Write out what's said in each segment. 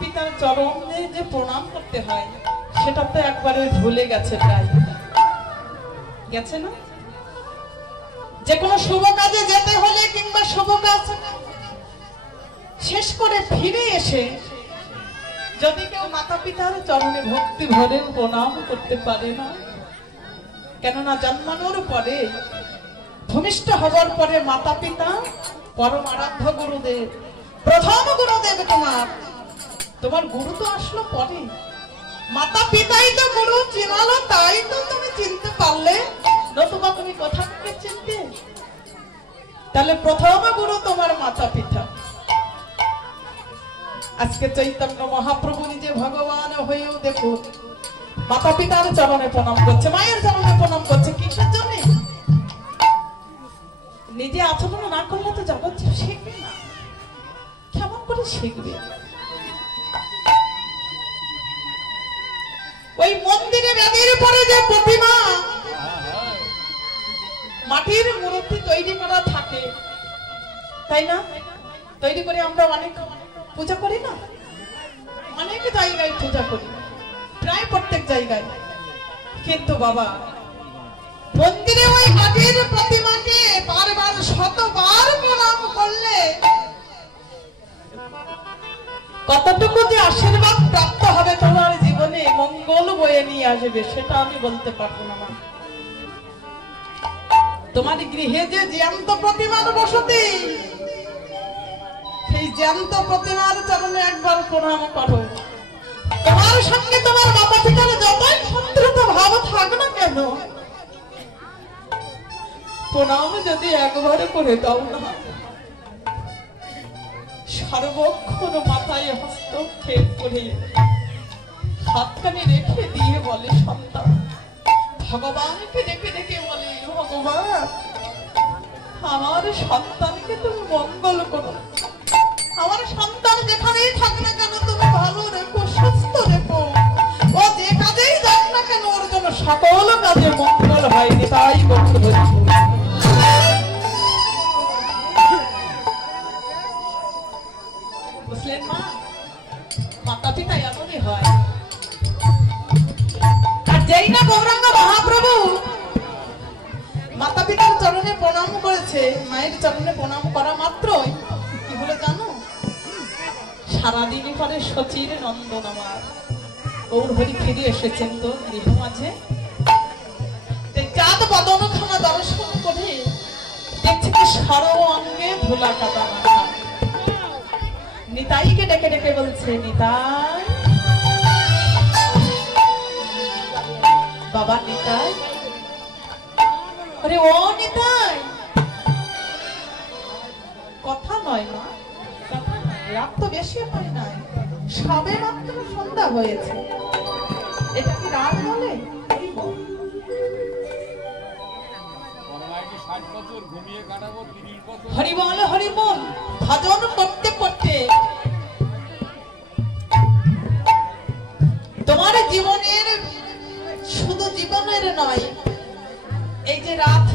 পিতার চরণে যে প্রণাম করতে হয় সেটা তো একবারে ভুলে গেছে, প্রায় গেছে না? যে কোনো শুভ কাজে যেতে হলে কিংবা শুভ কাজ শেষ করে ফিরে এসে যদি কেউ মাতা পিতার চরণে ভক্তি ভরে প্রণাম করতে পারে না, কেননা জন্মানোর পরে ভূমিষ্ঠ হবার পরে মাতা পিতা পরম আরাধ্য গুরুদেব, প্রথম গুরুদেব তোমার গুরু তো আসলো পরে, মাতা পিতাই তো গুরু চিনালো, তাই তো তুমি চিনতে পারলে, নতুবা তুমি কোথা থেকে চিনতে? তাহলে প্রথম গুরু তোমার মাতা পিতা। আজকে চৈতন্য মহাপ্রভু নিজে ভগবান হয়েও দেখো মাতা পিতার চরণে প্রণাম করছে, মায়ের চরণে প্রণাম করছে। কিসের জন্য? নিজে আচরণ না করলে তো জগৎ শিখবে না, কেমন করে শিখবে? ওই মন্দিরে বেদির পরে যে প্রতিমা মাটির মূর্তি তৈরি করা থাকে, তাই না? তৈরি করে আমরা অনেক পূজা করি না, অনেক জায়গায় পূজা করি, প্রায় প্রত্যেক জায়গায়। কিন্তু বাবা মন্দিরে ওই মাটির প্রতিমাকে বারবার শতবার প্রণাম করলে কতটুকু যে আশীর্বাদ প্রাপ্ত হবে তোমার জীবনে, মঙ্গল বয়ে নিয়ে আসবে, সেটা আমি বলতে পারবো না। তোমার গৃহে যে জ্যান্ত প্রতিমার বসতি, সেই জ্যান্ত প্রতিমার চরণে একবার প্রণাম করো। তোমার সঙ্গে তোমার মাতা পিতার যতই শত্রুতা ভাব থাক না কেন, প্রণাম যদি একবার করে দাও না, সর্বক্ষণ মাথায় হস্তক্ষেপ করে হাতখানি রেখে দিয়ে বলে সন্তান, ভগবানকে ডেকে ডেকে বলে, ভগবান আমার সন্তানকে তুমি মঙ্গল করো, আমার সন্তান যেখানেই থাক না কেন তুমি ভালো রেখো, সুস্থ রেখো, ও যে কাজেই যাক না কেন ওর জন্য সকল কাজে মঙ্গল হয়নি, তাই করতে হচ্ছে। বুঝলেন মা? মাতা পিতা এমনই হয়। আর যেই না গৌরাঙ্গ মহাপ্রভু মাতা পিতার চরণে প্রণাম করেছে, মায়ের চরণে প্রণাম করা মাত্রই কি হলো জানো? সারাদিন পরে শচীর নন্দন আমার গৌর হরি ফিরে এসেছেন তো গৃহ মাঝে। চাঁদ বদনখানা দর্শন করে দেখছি কি সর্ব অঙ্গে ধুলা কাদা মাখা। নিতাইকে ডেকে ডেকে বলছে, নিতাই বাবা, নিতাই, আরে ও নিতাই, কথা নয় মা, রাত তো বেশি হয় নাই, সবে মাত্র সন্ধ্যা হয়েছে, এটা কি রাত বলে? হরি বল হরি বল ভজন করতে করতে তোমার জীবনের, শুধু জীবনের নয়, এই যে রাত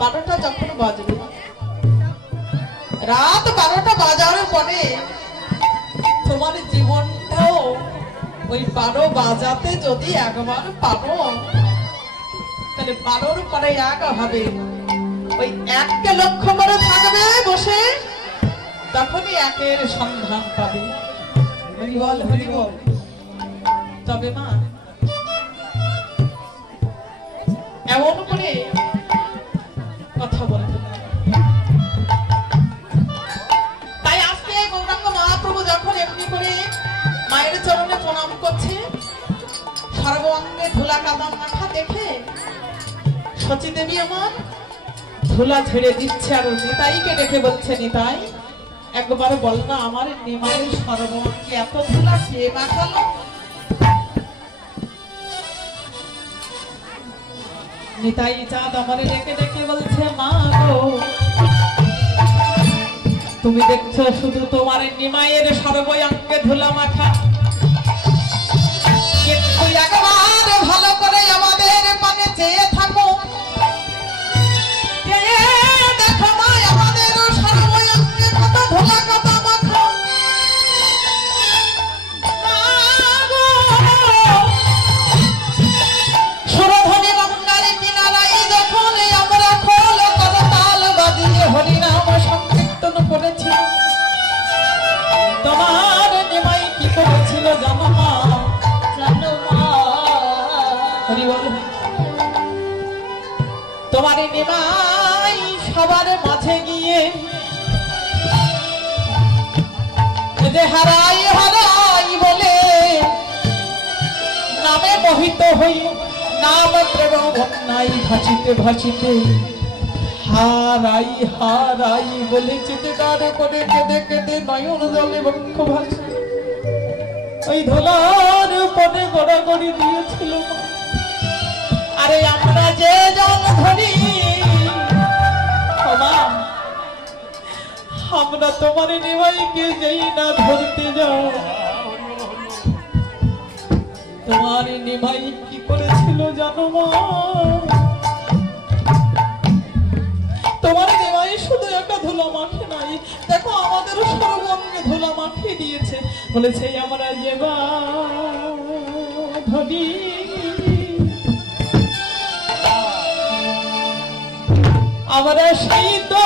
12টা যখন বাজবে, রাত 12টা বাজার পরে তোমার জীবনটাও ওই 12 বাজাতে যদি একবার পাবো, তাহলে 12র পরে 1 হবে, ওই 1কে লক্ষ্য করে থাকবে বসে, তখনই 1-এর সন্ধান পাবে। হরি বল হরি বল। তবে মা এমন করে কথা বলতে না। তাই আজকে গৌরাঙ্গ মহাপ্রভু যখন এমনি করে মায়ের চরণে প্রণাম করছে, সর্ব অঙ্গে ধুলা কাদা মাথা দেখে শচী দেবী আমার ধুলা ঝেড়ে দিচ্ছে, আর নিতাইকে ডেকে বলছে, নিতাই একবার বল না আমার নিমায়ের সর্ব অঙ্গে এত ধুলা কে মাখালো? নিতাই চাঁদ আমারে ডেকে ডেকে বলছে, মা গো তুমি দেখছো শুধু তোমার নিমায়ের সর্বঙ্গে ধুলা মাখা, কিন্তু একবার ভালো করে আমাদের পানে চেয়ে থাকো, দেখো মা আমাদের সর্বঙ্গে কত ধুলা কত মাখা। হরি বল। তোমার নিমাই সবার মাঝে গিয়ে যে হারাই হারাই বলে নামে মোহিত হই, নাম প্রেম বন্যাই ভাসিতে ভাসিতে হারাই হারাই বলে চিৎকার করে কেঁদে কেঁদে নয়ন জলে বক্ষ ভাসে। ওই ধোলার পরে গড়াগড়ি দিয়েছিল। আরে আমরা যে জল ধরি আমরা তোমার নিমাইকে যেই না ধরতে যাও, তোমার নিমাই কি করেছিল জানো মা? তোমার নিমাই শুধু একটা ধুলা মাখে নাই, দেখো আমাদেরও সর্বঙ্গে ধুলা মাখিয়ে দিয়েছে। বলেছে আমরা যে ধরি আমরা সেই তো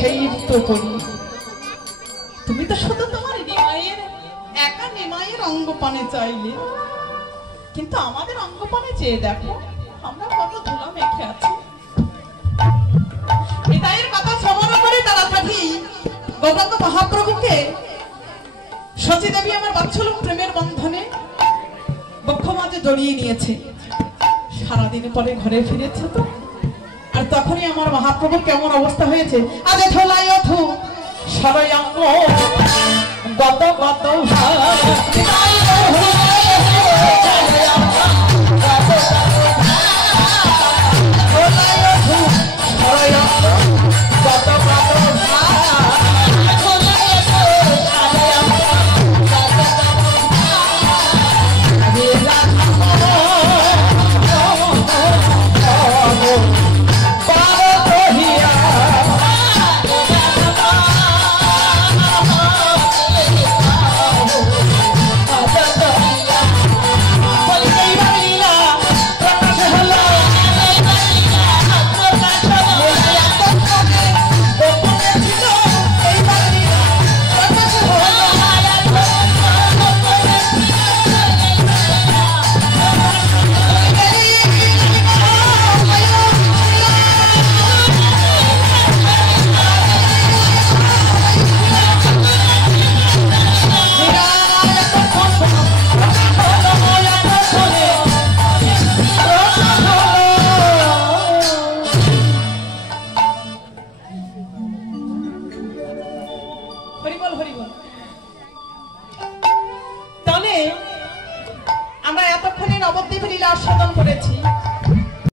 সেই তো তুমি তো শুধু তোমার নিমাইয়ের একা নিমাইয়ের অঙ্গপানে চাইলে, কিন্তু আমাদের অঙ্গপানে চেয়ে দেখো আমরা কত ধুলা মেখে আছি। হৃদয়ের কথা শ্রবণ করে তারা থাকি গৌরাঙ্গ মহাপ্রভুকে সতী দেবী আমার বাৎসল্য প্রেমের বন্ধনে বক্ষ মাঝে জড়িয়ে নিয়েছে। সারাদিন পরে ঘরে ফিরেছে তো, আর তখনই আমার মহাপ্রভুর কেমন অবস্থা হয়েছে। আগে ধোলাই অথু সরয়াঙ্গ গত গত লীলা আস্বাদন করেছি